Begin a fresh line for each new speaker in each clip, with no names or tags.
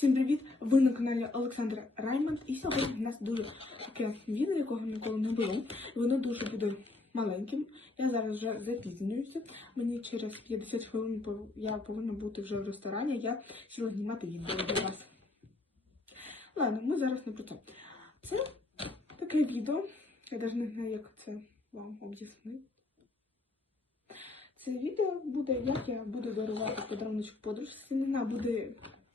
Всім привіт! Ви на каналі Олександра Раймонд. І сьогодні в нас дуже таке відео, якого ніколи не було. Воно дуже буде маленьким. Я зараз вже запізнююся. Мені через 50 хвилин я повинна бути вже в ресторані. Я сіла знімати відео для вас. Ладно, ми зараз не про це. Це таке відео. Я навіть не знаю, як це вам об'яснити. Це відео буде, як я буду дарувати подарунок подружці. Знаю, буде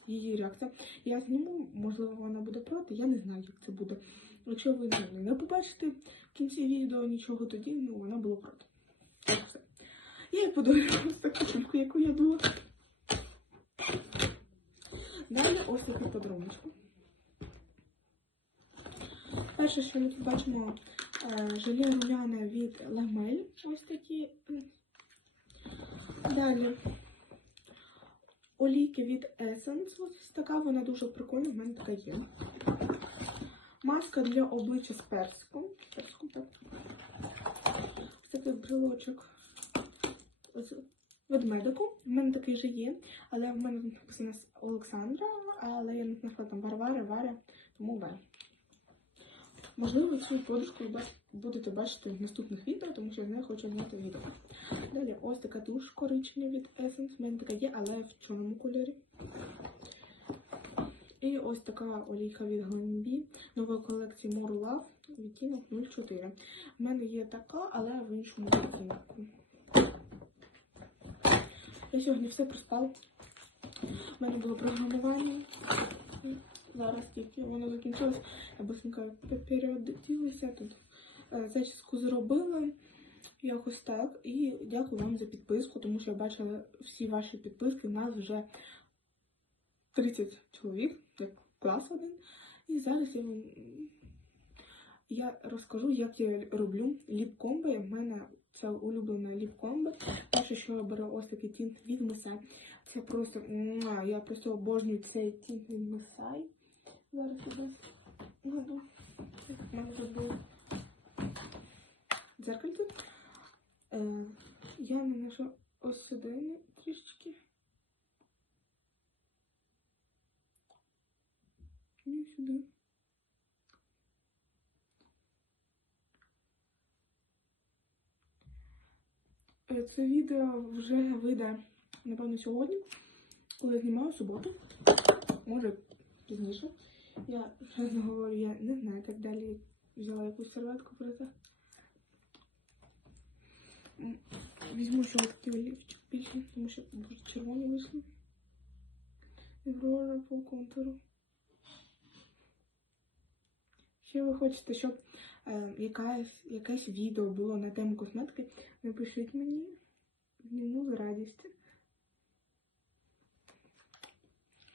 її реакція. Я зніму, можливо, вона буде проти, я не знаю, як це буде. Якщо ви ну, не побачите в кінці відео нічого, тоді ну, вона була проти. Все. Я їй подарую ось таку кульку, яку я дула. Далі ось такий подарунок. Перше, що ми тут бачимо, е, желе від Ламель. Ось такі. Далі олійки від Essence. Ось така, вона дуже прикольна, в мене така є. Маска для обличчя з персиком. Персиком. Ось такий брелочок Ось ведмедику. В мене такий же є, але в мене написано Олександра, але я не там Варвари, Варя, тому Варя. Можливо, цю подружку ви будете бачити в наступних відео, тому що я з нею хочу зняти відео. Далі ось така туш коричнева від Essence. У мене така є, але в чорному кольорі. І ось така олійка від Glambi нової колекції More Love відтінок 04. У мене є така, але в іншому відтінку. Я сьогодні все проспала. У мене було програмування. Зараз тільки воно закінчилось. Я быстренько переоділася тут. Е, Зачіску зробила. Якось так. І дякую вам за підписку, тому що я бачила всі ваші підписки. У нас вже 30 чоловік, як клас один. І зараз я вам я розкажу, як я роблю ліп-комби. В мене це улюблена ліп-комби. Перше, що я беру ось такий тінт від Месай. Це просто я просто обожнюю цей тінт від Месай. Зараз я вас наду. У мене тут було дзеркальце. Е, я наношу ось сюди трішечки. І сюди. Е, Це відео вже вийде, напевно, сьогодні, коли я знімаю суботу. Може пізніше. Я чесно говорю, я не знаю, як далі взяла якусь серветку про це. Візьму такий олівчик більше, тому що дуже червоні вийшли. І прожа по контуру. Ще ви хочете, щоб е, якась, якесь відео було на тему косметики, напишіть мені. Зніму з радістю.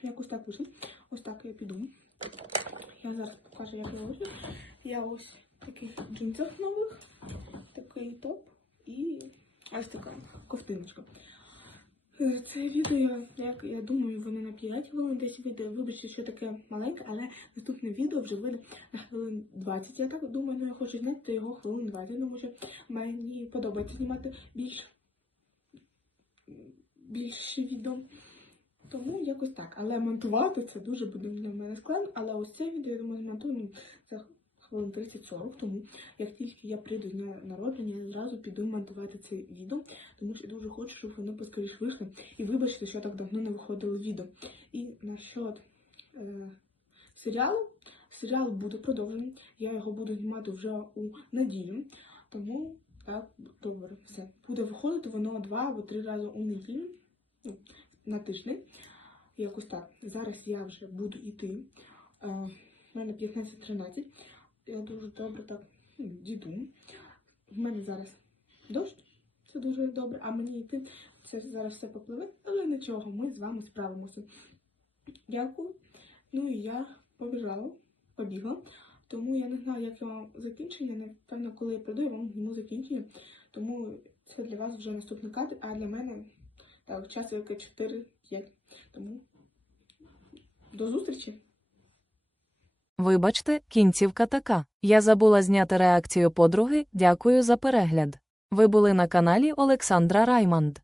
Якось так вийшло. Ось так я піду. Я зараз покажу, як я роблю. Я ось в таких джинсах нових, такий топ і ось така ковтиночка. Е, Це відео, як я думаю, вони на 5 хвилин десь вийде. Вибачте, що таке маленьке, але наступне відео вже вийде на хвилин 20. Я так думаю, ну я хочу зняти його хвилин 20, тому що мені подобається знімати більш більше відео. Тому якось так. Але монтувати це дуже буде для мене складно. Але ось це відео, я думаю, змонтую ну, це хвилин 30-40. Тому як тільки я прийду дня народження, я зразу піду монтувати це відео, тому що я дуже хочу, щоб воно поскоріш вийшло. І вибачте, що так давно не виходило відео. І насчет е, серіалу, серіал буде продовжений. Я його буду знімати вже у неділю. Тому так, добре, все. Буде виходити воно два або три рази у неділю. На тиждень. Якось так. Зараз я вже буду йти. Е, У мене 15-13. Я дуже добре так ну, діду. В мене зараз дощ. Це дуже добре. А мені йти. Це зараз все попливе. Але нічого, ми з вами справимося. Дякую. Ну і я побіжала, побігла. Тому я не знаю, як я вам закінчення. Напевно, коли я прийду, я вам зніму закінчення. Тому це для вас вже наступний кадр, а для мене так, час яке 4 є. Тому до зустрічі!
Вибачте, кінцівка така. Я забула зняти реакцію подруги. Дякую за перегляд. Ви були на каналі Олександра Раймонд.